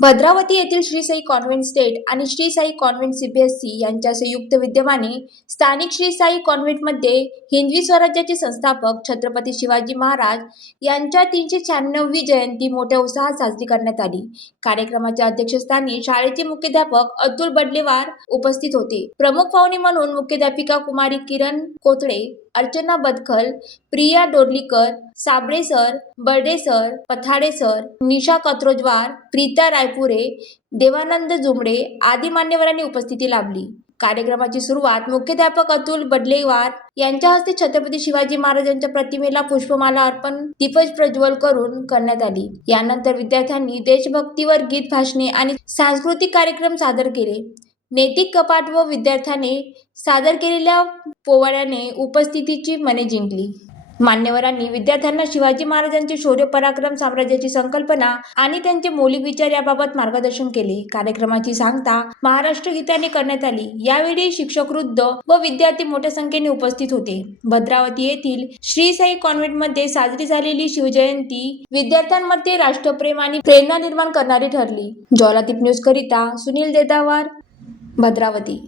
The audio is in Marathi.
भद्रावती येथील श्री साई कॉन्व्हेंट स्टेट आणि श्री साई कॉन्व्हेंट सीबीएसई यांच्या संयुक्त विद्यमाने स्थानिक श्री साई कॉन्व्हेंटमध्ये हिंदवी स्वराज्याचे संस्थापक छत्रपती शिवाजी महाराज यांच्या 396वी जयंती मोठ्या उत्साहात साजरी करण्यात आली। कार्यक्रमाच्या अध्यक्षस्थानी शाळेचे मुख्याध्यापक अतुल बडलेवार उपस्थित होते। प्रमुख पाहुणे म्हणून मुख्याध्यापिका Kumari Kiran Kothale, Archana Badkhal, Priya Dorlikar, Sable sir, Barde sir, Pathade sir, Nisha Katrojwar, Preeta Raipure, Devanand Jumde आदी मान्यवरांनी उपस्थिती लाभली। कार्यक्रमाची सुरुवात मुख्याध्यापक अतुल बडलेवार यांच्या हस्ते छत्रपती शिवाजी महाराजांच्या प्रतिमेला पुष्पमाला अर्पण दीपज प्रज्वल करून करण्यात आली। यानंतर विद्यार्थ्यांनी देशभक्तीवर गीत, भाषणे आणि सांस्कृतिक कार्यक्रम सादर केले। नैतिक कपाट व विद्यार्थ्याने सादर केलेल्या पोवाड्याने उपस्थितीची मने जिंकली। मान्यवरांनी विद्यार्थ्यांना शिवाजी महाराजांचे शौर्य पराक्रम, साम्राज्याची संकल्पना आणि त्यांचे मौलिक विचार याबाबत मार्गदर्शन केले। कार्यक्रमाची सांगता महाराष्ट्र गीताने करण्यात आली। यावेळी शिक्षक, वृद्ध व विद्यार्थी मोठ्या संख्येने उपस्थित होते। भद्रावती येथील श्री साई कॉन्व्हेंटमध्ये साजरी झालेली शिवजयंती विद्यार्थ्यांमध्ये राष्ट्रप्रेम आणि प्रेरणा निर्माण करणारी ठरली। ज्वालादीप न्यूज करिता सुनील देदावार, भद्रावती।